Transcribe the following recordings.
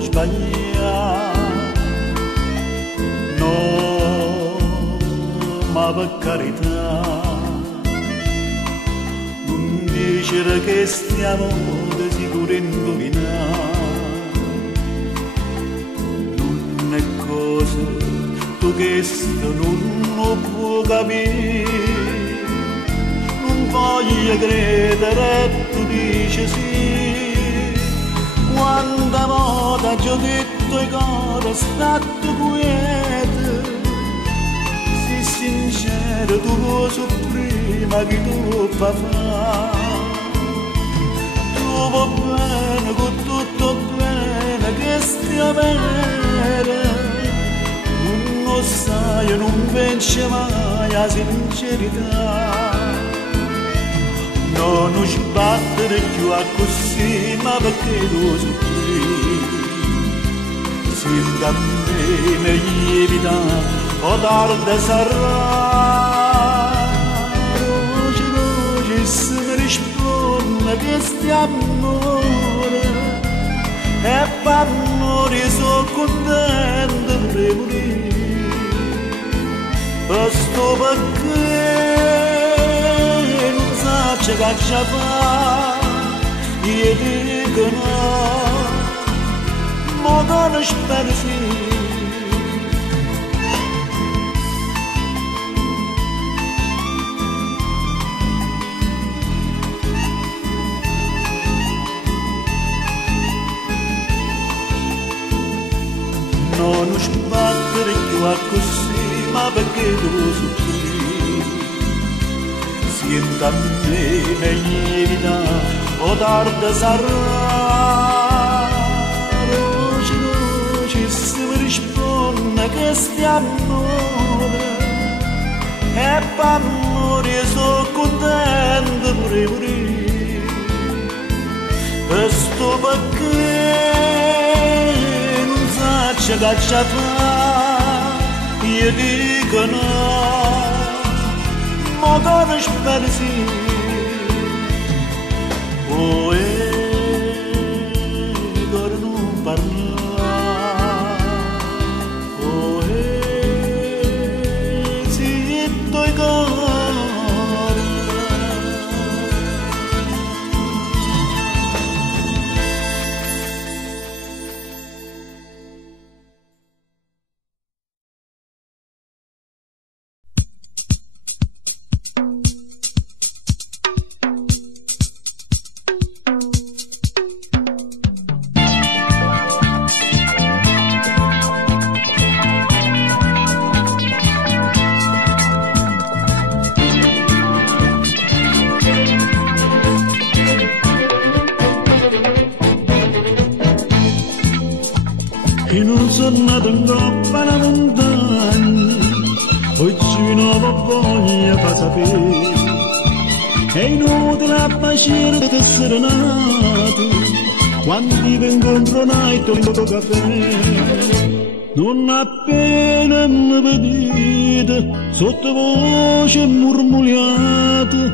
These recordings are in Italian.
sbagliare, no, ma per carità, non dicere che stiamo di sicuro indovinare, non è cosa tu che non lo puoi capire, non voglio credere, tu dici sì. Quanta volta ti ho detto il cuore stato quieto, sii sincero, tu lo so prima che tu fa fare. Tu va bene, con tutto bene, che stia bene, non lo sai, non vince mai la sincerità. No, non sbattere più a così, ma perché tu soffri? Se da me meglio evitare, o tardi sarà. Oggi se mi risponde che stiamo amore, e per amore sono contento per morire. Questo perché che già fa, io dico no, ma non spero sì. No, non sbattere più a così, ma perché tu soffri? Sienta a me meglio o tardi sarà. Oggi se mi risponde che stiamo amore, e per amore sono contento pure morire. Questo perché non sa che già fa, io dico no, ma non spero sì. Oh, ora non parla, oh, zitto i cuore. Che non sono nato in coppa alla montagna, oggi di nuovo voglio fa sapere. È inutile abbacire di essere nato, quando ti incontro night il tuo caffè. Non appena mi vedete, sottovoce murmugliate,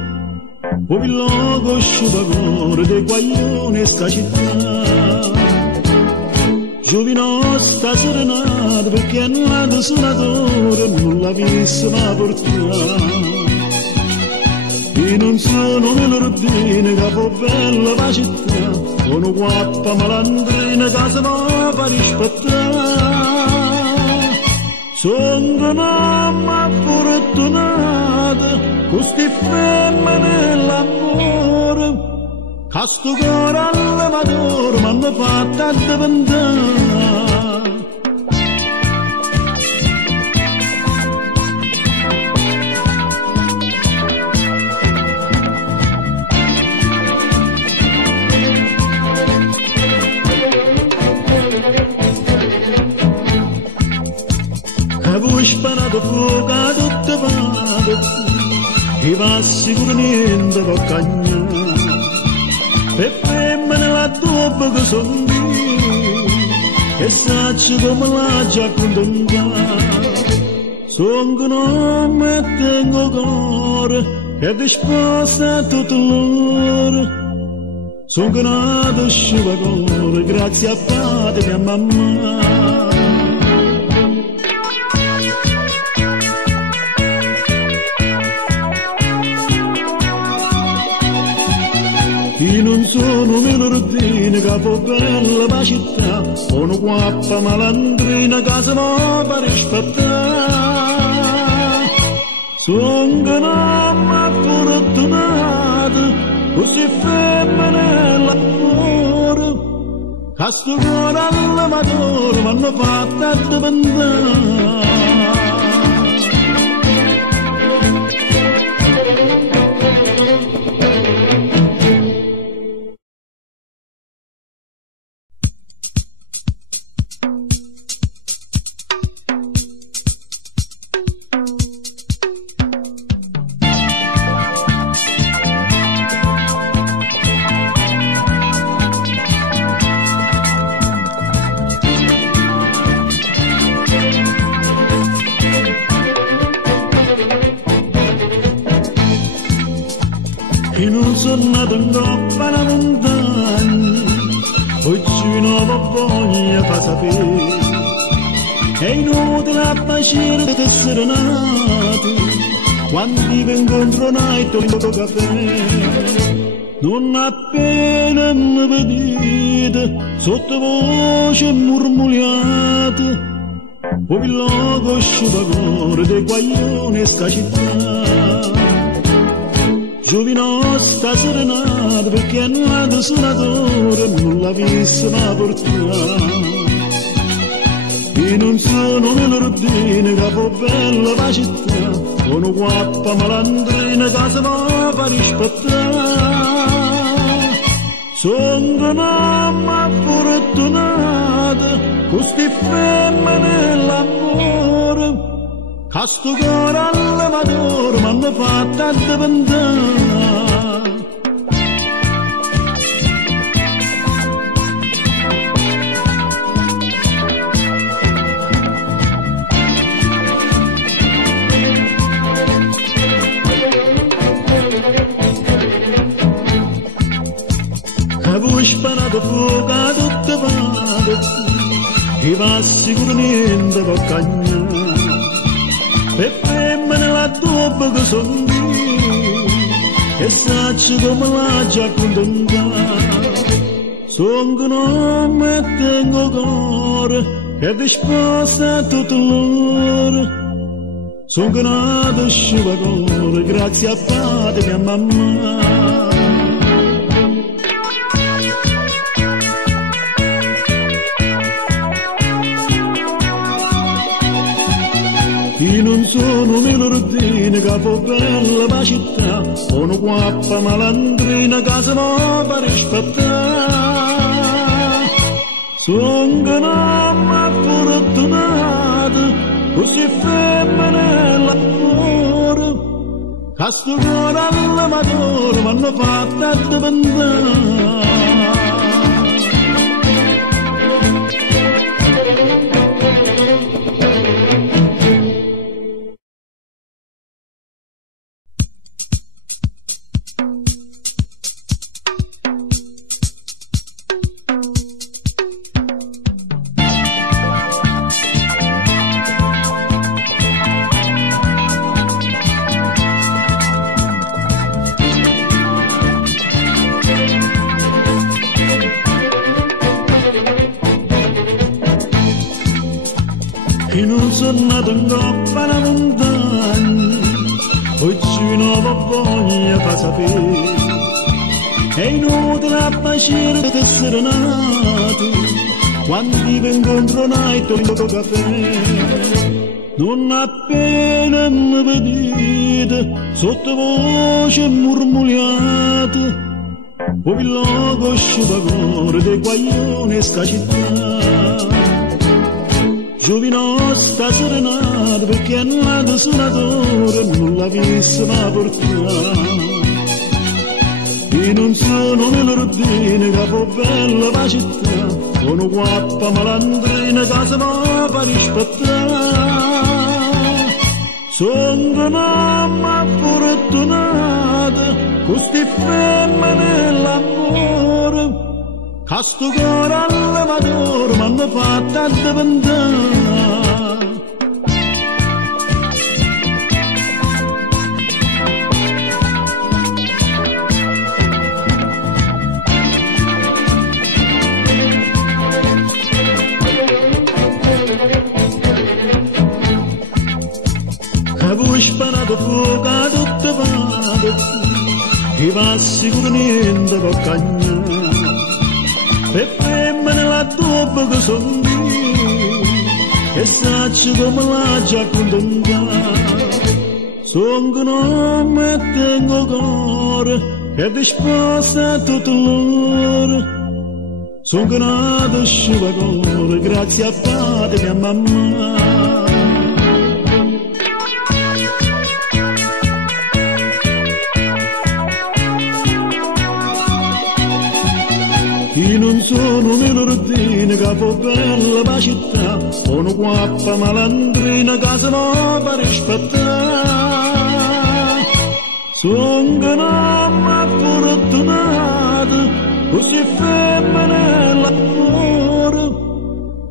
poi il logo sciupacore dei guaglioni e sta città. Giovino sta serenata perché è nato suonatore, non l'ha visto ma portare. E non sono melodine che fa bella la città, sono quattro malandrine che si va per rispettare. Sono una mamma fortunata, con sti femmine l'amore, che sto cuore allevatore m'hanno fatto addiventare. Avevo sparato fuoco a tutte parti, e va sicuro niente può cagnare. E femmine la tua che son io, e sacci come la già contentare. Son che non mi tengo cuore, che disposta a tutto l'ora, Sono nato sciupacore grazie a padre e a mamma. Io non sono melordina, capo bella per città, sono guappa malandrina, casa va per rispettare. Sono mamma fortunata, così femmina l'amore, che sto cuore all'amatore mi hanno fatto addiventare. Io non sono nato in coppa alla montagna, oggi nuova voglia fa sapere, è inutile abbacire di essere nato, quando vi incontro night un po' caffè, non appena mi vedete, sottovoce murmugliate, poi logo sciupacore dei guaglioni e sta città. Giovino sta serenata perché è nato suonatore e non l'ha vista ma portare. Io non sono melordina, capo bella per città, sono guappa malandrina, casa va per rispettare. Sono mamma fortunata, questi femmine l'amore, che sto cuore all'amatore mi hanno fatto addiventare. Avevo sparato fuoco a tutte parti, e va sicuramente per cagnare. E femmine la tua che sono io, e sacci come la già accontentare. Sono che non mi tengo cuore, che disposta a tutto l'ora. Sono che nato sciupacore, grazie a padre e a mamma. Io non sono melordina, capo bella per città, sono guappa malandrina, casa va per rispettare. Sono mamma fortunata, così femmina l'amore, che sto cuore all'amatore mi hanno fatto addiventare. Io non sono nato in coppa alla montagna, oggi nuova voglia fa sapere, è inutile abbacire di essere nato, quando vi incontro night un po' caffè, non appena mi vedete, sottovoce murmugliate, poi logo sciupacore dei guaglioni e sta città. Giovino sta serenata perché è nato suonatore e non l'ha vista ma portare. Io non sono melordina, capo bella per città, sono guappa malandrina, casa va per rispettare. Sono mamma fortunata, fortunato, questi femmine l'amore, che sto cuore all'amatore m'hanno fatto addiventare. Avevo sparato fuoco a tutte parti, che va sicuro niente può cagnare, e femmine la dopo che son io, e sacci come la già accontentare. Son che non mi tengo cuore, che ti sposa a tutto l'ore, son che nato sciupacore, grazie a padre e a mamma. Io non sono un melordino che fa bella la città, sono guappa malandrina che se no per rispettare. Sono che non mi fortunato, così femmine l'amore,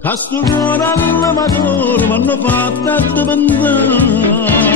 che sto cuore all'amatore m'hanno fatto addiventare.